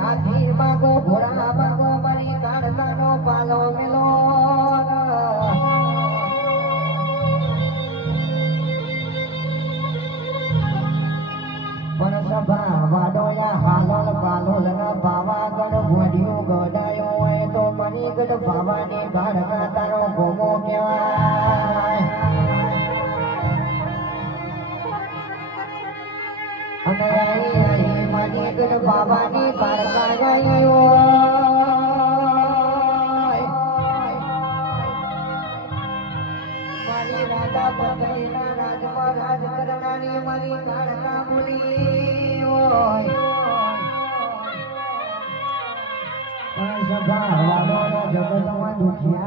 હાથી માગો ઘોડા માગો મારી કાળકાનો પાલો મેલો પણ સભા વાડોયા હાલોલ પાલોલ ના પાવાગઢ ભોડિયું ગડાયો હોય તો મણીગઢ ભાવાની ગાઢના તારો ગોમો કહેવાય અને અહીં મણીગઢ બાબાની ગાઢના આવ્યો મારી રાજા પગઈના રાજમાં રાજ કરનારી મારી ગાઢના બોલી સભા વાળો જગતમાં દુખિયા